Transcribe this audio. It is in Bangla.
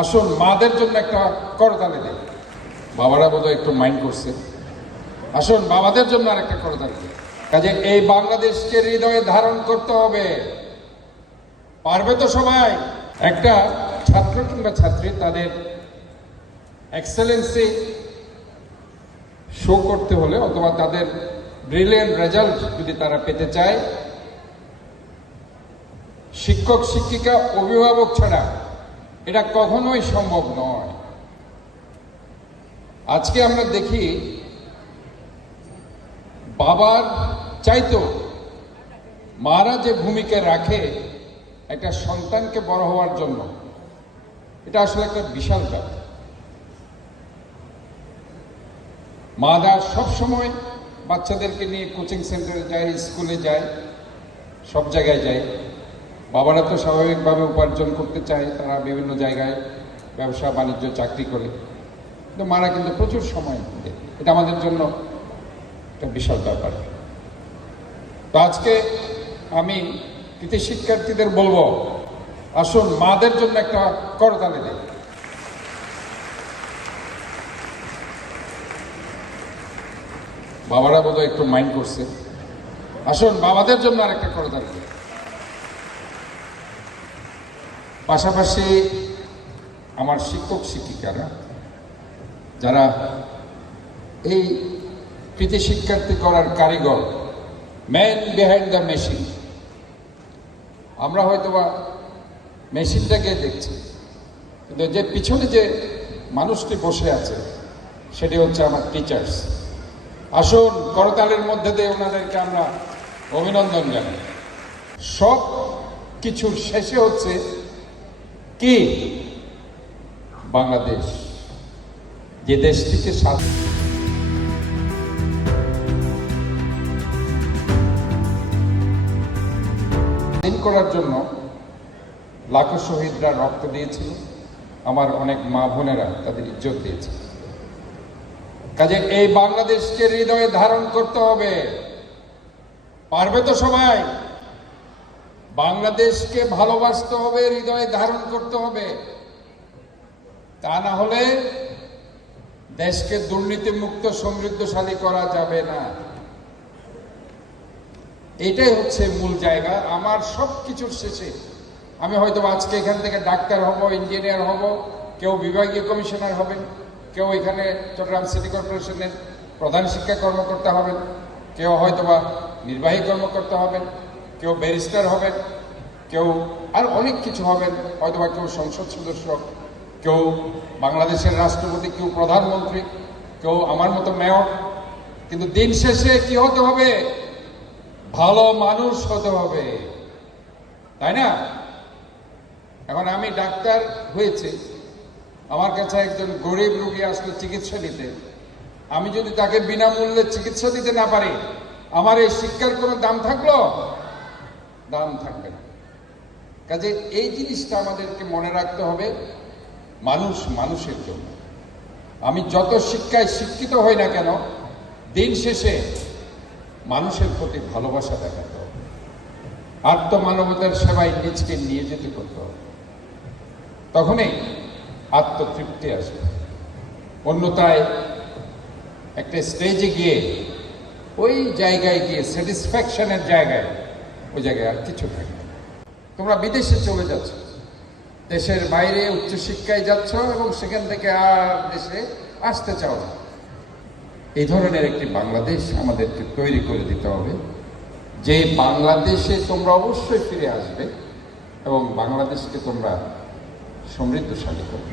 আসুন মাদের জন্য একটা করতালি দেয়। বাবারা বোধহয় একটু মাইন্ড করছে। আসুন বাবাদের জন্য আর একটা করতালি দেয়। কাজে এই বাংলাদেশকে হৃদয়ে ধারণ করতে হবে। পারবে তো সবাই? একটা ছাত্র কিংবা ছাত্রী তাদের এক্সেলেন্সি শো করতে হলে অথবা তাদের ব্রিলিয়েন্ট রেজাল্ট যদি তারা পেতে চায়, শিক্ষক শিক্ষিকা অভিভাবক ছাড়া এটা কখনোই সম্ভব নয়। আজকে আমরা দেখি বাবার চাইতো মারা যে ভূমিকা রাখে একটা সন্তানকে বড় হওয়ার জন্য, এটা আসলে একটা বিশাল ব্যাপার। মারা সবসময় বাচ্চাদেরকে নিয়ে কোচিং সেন্টারে যায়, স্কুলে যায়, সব জায়গায় যায়। বাবারা তো স্বাভাবিকভাবে উপার্জন করতে চায়, তারা বিভিন্ন জায়গায় ব্যবসা বাণিজ্য চাকরি করে, কিন্তু মারা কিন্তু প্রচুর সময় দেয়। এটা আমাদের জন্য একটা বিশাল ব্যাপার। তো আজকে আমি কৃতি শিক্ষার্থীদের বলবো, আসুন মাদের জন্য একটা করতালি দেয়। বাবারা বোধহয় একটু মাইন্ড করছে। আসুন বাবাদের জন্য আর একটা করতালি দেয়। পাশাপাশি আমার শিক্ষক শিক্ষিকারা যারা এই কৃতি শিক্ষার্থী করার কারিগর, ম্যান বিহাইন্ড দ্য মেশিন। আমরা হয়তোবা মেশিনটাকে দেখছি, কিন্তু যে পিছনে যে মানুষটি বসে আছে সেটি হচ্ছে আমার টিচার্স। আসুন করতালির মধ্যে দিয়ে ওনাদেরকে আমরা অভিনন্দন জানাই। সব কিছুর শেষে হচ্ছে কি? বাংলাদেশ, যে দেশটিকে স্বাধীন করার জন্য লাখো শহীদরা রক্ত দিয়েছিল। আমার অনেক মা বোনেরা তাদের ইজ্জত দিয়েছে। কাজে এই বাংলাদেশকে হৃদয়ে ধারণ করতে হবে। পারবে তো সবাই? বাংলাদেশকে ভালোবাসতে হবে, হৃদয়ে ধারণ করতে হবে। তা না হলে দেশকে দুর্নীতিমুক্ত সমৃদ্ধশালী করা যাবে না। এটাই হচ্ছে মূল জায়গা। আমার সব কিছুর শেষে আমি হয়তো আজকে এখান থেকে ডাক্তার হব, ইঞ্জিনিয়ার হব, কেউ বিভাগীয় কমিশনার হবেন, কেউ এখানে চট্টগ্রাম সিটি কর্পোরেশনের প্রধান শিক্ষা কর্মকর্তা হবেন, কেউ হয়তোবা নির্বাহী কর্মকর্তা হবেন, কেউ ব্যারিস্টার হবেন, কেউ আর অনেক কিছু হবেন, হয়তোবা কেউ সংসদ সদস্য, কেউ বাংলাদেশের রাষ্ট্রপতি, কেউ প্রধানমন্ত্রী, কেউ আমার মতো মেয়র। কিন্তু দিন শেষে কি হতে হবে? ভালো মানুষ হতে হবে, তাই না? এখন আমি ডাক্তার হয়েছি, আমার কাছে একজন গরিব রোগী আসলে চিকিৎসা নিতে, আমি যদি তাকে বিনামূল্যে চিকিৎসা দিতে না পারি, আমার এই শিক্ষার কোনো দাম থাকলো? দাম থাকবে না। কাজে এই জিনিসটা আমাদেরকে মনে রাখতে হবে। মানুষ মানুষের জন্য। আমি যত শিক্ষায় শিক্ষিত হই না কেন, দিন শেষে মানুষের প্রতি ভালোবাসা দেখাতে হবে, আত্মমানবতার সেবায় নিজকে নিয়ে যেতে করতে হবে। তখনই আত্মতৃপ্তি আসবে। অন্যথায় একটা স্টেজে গিয়ে, ওই জায়গায় গিয়ে স্যাটিসফ্যাকশনের জায়গায়, ওই জায়গায় আর কিছু থাকে না। তোমরা বিদেশে চলে যাচ্ছ, দেশের বাইরে উচ্চশিক্ষায় যাচ্ছ এবং সেখান থেকে আর দেশে আসতে চাও না। এই ধরনের একটি বাংলাদেশ আমাদেরকে তৈরি করে দিতে হবে, যে বাংলাদেশে তোমরা অবশ্যই ফিরে আসবে এবং বাংলাদেশকে তোমরা সমৃদ্ধশালী করবে।